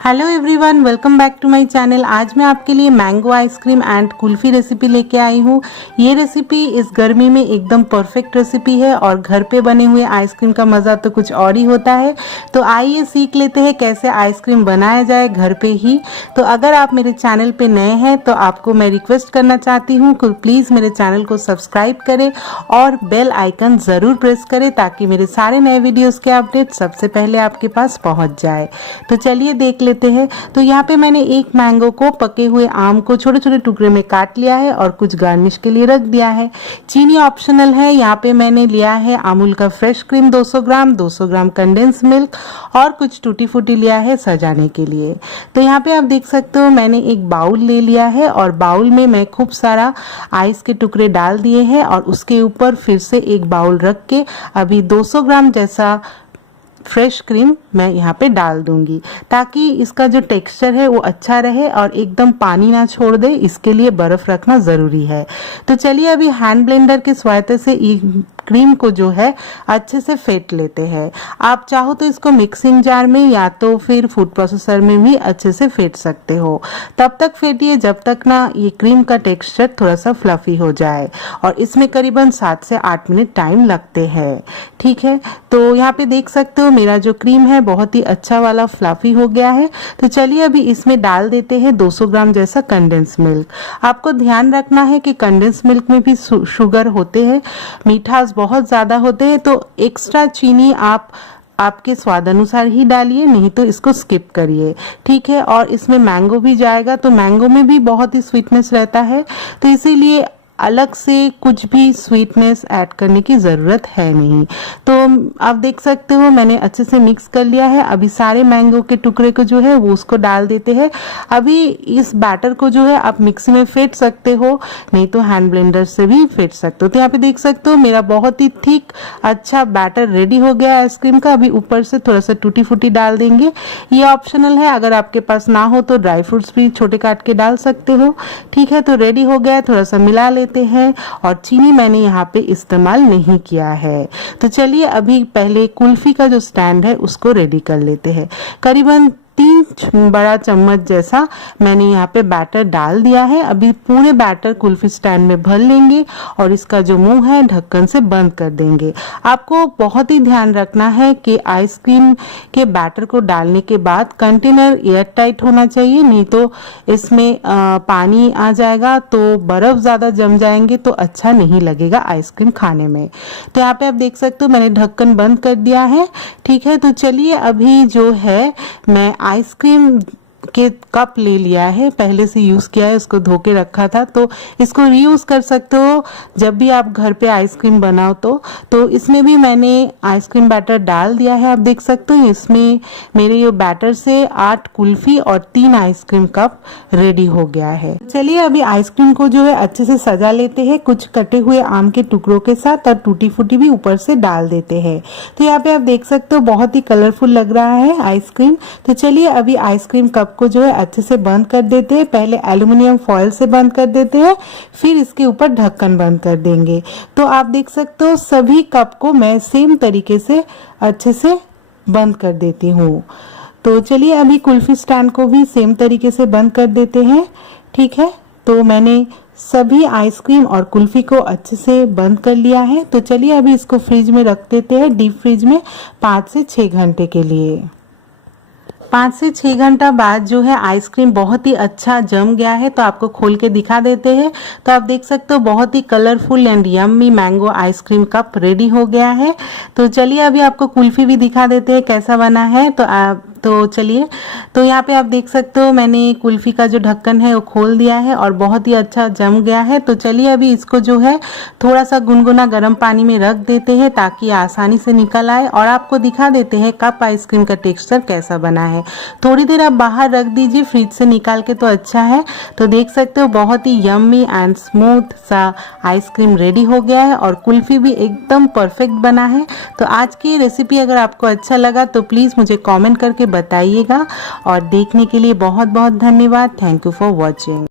Hello everyone, welcome back to my channel. आज मैं आपके लिए mango ice cream and kulfi recipe लेके आई हूँ। ये रेसिपी इस गर्मी में एकदम परफेक्ट रेसिपी है और घर पे बने हुए आइसक्रीम का मज़ा तो कुछ और ही होता है। तो आइए सीख लेते हैं कैसे आइसक्रीम बनाया जाए घर पे ही। तो अगर आप मेरे चैनल पे नए हैं तो आपको मैं रिक्वेस्ट करना चाहती हूँ कि प्लीज़ मेरे चैनल को सब्सक्राइब करें और बेल आइकन ज़रूर प्रेस करें ताकि मेरे सारे नए वीडियोज़ के अपडेट सबसे पहले आपके पास पहुँच जाए। तो चलिए देख लेते हैं। तो यहाँ पे मैंने एक मैंगो को, पके हुए आम को छोटे छोटे टुकड़े में काट लिया है और कुछ गार्निश के लिए रख दिया है। चीनी ऑप्शनल है। यहाँ पे मैंने लिया है अमूल का फ्रेश क्रीम 200 ग्राम, 200 ग्राम कंडेंस मिल्क और कुछ टूटी फूटी लिया है सजाने के लिए। तो यहाँ पे आप देख सकते हो मैंने एक बाउल ले लिया है और बाउल में मैं खूब सारा आइस के टुकड़े डाल दिए हैं और उसके ऊपर फिर से एक बाउल रख के अभी 200 ग्राम जैसा फ्रेश क्रीम मैं यहाँ पे डाल दूंगी ताकि इसका जो टेक्सचर है वो अच्छा रहे और एकदम पानी ना छोड़ दे। इसके लिए बर्फ रखना ज़रूरी है। तो चलिए अभी हैंड ब्लेंडर की सहायता से क्रीम को जो है अच्छे से फेंट लेते हैं। आप चाहो तो इसको मिक्सिंग जार में या तो फिर फूड प्रोसेसर में भी अच्छे से फेंट सकते हो। तब तक फेंटिए जब तक ना ये क्रीम का टेक्सचर थोड़ा सा फ्लफी हो जाए और इसमें करीबन 7 से 8 मिनट टाइम लगते हैं। ठीक है, तो यहाँ पे देख सकते हो मेरा जो क्रीम है बहुत ही अच्छा वाला फ्लफी हो गया है। तो चलिए अभी इसमें डाल देते हैं 200 ग्राम जैसा कंडेंस मिल्क। आपको ध्यान रखना है कि कंडेंस मिल्क में भी शुगर होते हैं, मीठा बहुत ज़्यादा होते हैं, तो एक्स्ट्रा चीनी आप आपके स्वाद अनुसार ही डालिए, नहीं तो इसको स्किप करिए। ठीक है, और इसमें मैंगो भी जाएगा तो मैंगो में भी बहुत ही स्वीटनेस रहता है, तो इसीलिए अलग से कुछ भी स्वीटनेस ऐड करने की ज़रूरत है नहीं। तो आप देख सकते हो मैंने अच्छे से मिक्स कर लिया है। अभी सारे मैंगो के टुकड़े को जो है वो उसको डाल देते हैं। अभी इस बैटर को जो है आप मिक्सी में फेंट सकते हो, नहीं तो हैंड ब्लेंडर से भी फेंट सकते हो। तो यहाँ पे देख सकते हो मेरा बहुत ही थिक अच्छा बैटर रेडी हो गया आइसक्रीम का। अभी ऊपर से थोड़ा सा टूटी फूटी डाल देंगे, ये ऑप्शनल है। अगर आपके पास ना हो तो ड्राई फ्रूट्स भी छोटे काट के डाल सकते हो। ठीक है, तो रेडी हो गया। थोड़ा सा मिला लेते हैं और चीनी मैंने यहाँ पे इस्तेमाल नहीं किया है। तो चलिए अभी पहले कुल्फी का जो स्टैंड है उसको रेडी कर लेते हैं। करीबन 3 बड़ा चम्मच जैसा मैंने यहाँ पे बैटर डाल दिया है। अभी पूरे बैटर कुल्फी स्टैंड में भर लेंगे और इसका जो मुंह है ढक्कन से बंद कर देंगे। आपको बहुत ही ध्यान रखना है कि आइसक्रीम के बैटर को डालने के बाद कंटेनर एयर टाइट होना चाहिए, नहीं तो इसमें पानी आ जाएगा तो बर्फ ज़्यादा जम जाएंगे तो अच्छा नहीं लगेगा आइसक्रीम खाने में। तो यहाँ पे आप देख सकते हो मैंने ढक्कन बंद कर दिया है। ठीक है, तो चलिए अभी जो है मैं आइसक्रीम के कप ले लिया है, पहले से यूज़ किया है, उसको धो के रखा था, तो इसको रीयूज़ कर सकते हो जब भी आप घर पे आइसक्रीम बनाओ। तो इसमें भी मैंने आइसक्रीम बैटर डाल दिया है। आप देख सकते हो इसमें मेरे ये बैटर से 8 कुल्फ़ी और 3 आइसक्रीम कप रेडी हो गया है। चलिए अभी आइसक्रीम को जो है अच्छे से सजा लेते हैं, कुछ कटे हुए आम के टुकड़ों के साथ और टूटी फूटी भी ऊपर से डाल देते हैं। तो यहाँ पे आप देख सकते हो बहुत ही कलरफुल लग रहा है आइसक्रीम। तो चलिए अभी आइसक्रीम कप को जो है अच्छे से बंद कर देते हैं। पहले एल्युमिनियम फॉयल से बंद कर देते हैं, फिर इसके ऊपर ढक्कन बंद कर देंगे। तो आप देख सकते हो सभी कप को मैं सेम तरीके से अच्छे से बंद कर देती हूँ। तो चलिए अभी कुल्फी स्टैंड को भी सेम तरीके से बंद कर देते हैं। ठीक है, तो मैंने सभी आइसक्रीम और कुल्फी को अच्छे से बंद कर लिया है। तो चलिए अभी इसको फ्रिज में रख देते हैं, डीप फ्रिज में 5 से 6 घंटे के लिए। 5 से 6 घंटा बाद जो है आइसक्रीम बहुत ही अच्छा जम गया है, तो आपको खोल के दिखा देते हैं। तो आप देख सकते हो बहुत ही colourful and yummy mango ice cream cup ready हो गया है। तो चलिए अभी आपको कुल्फी भी दिखा देते हैं कैसा बना है। तो चलिए, तो यहाँ पे आप देख सकते हो मैंने कुल्फी का जो ढक्कन है वो खोल दिया है और बहुत ही अच्छा जम गया है। तो चलिए अभी इसको जो है थोड़ा सा गुनगुना गर्म पानी में रख देते हैं ताकि आसानी से निकल आए और आपको दिखा देते हैं कप आइसक्रीम का टेक्सचर कैसा बना है। थोड़ी देर आप बाहर रख दीजिए फ्रिज से निकाल के तो अच्छा है। तो देख सकते हो बहुत ही यम्मी एंड स्मूथ सा आइसक्रीम रेडी हो गया है और कुल्फी भी एकदम परफेक्ट बना है। तो आज की रेसिपी अगर आपको अच्छा लगा तो प्लीज़ मुझे कमेंट करके बताइएगा और देखने के लिए बहुत बहुत धन्यवाद। Thank you for watching.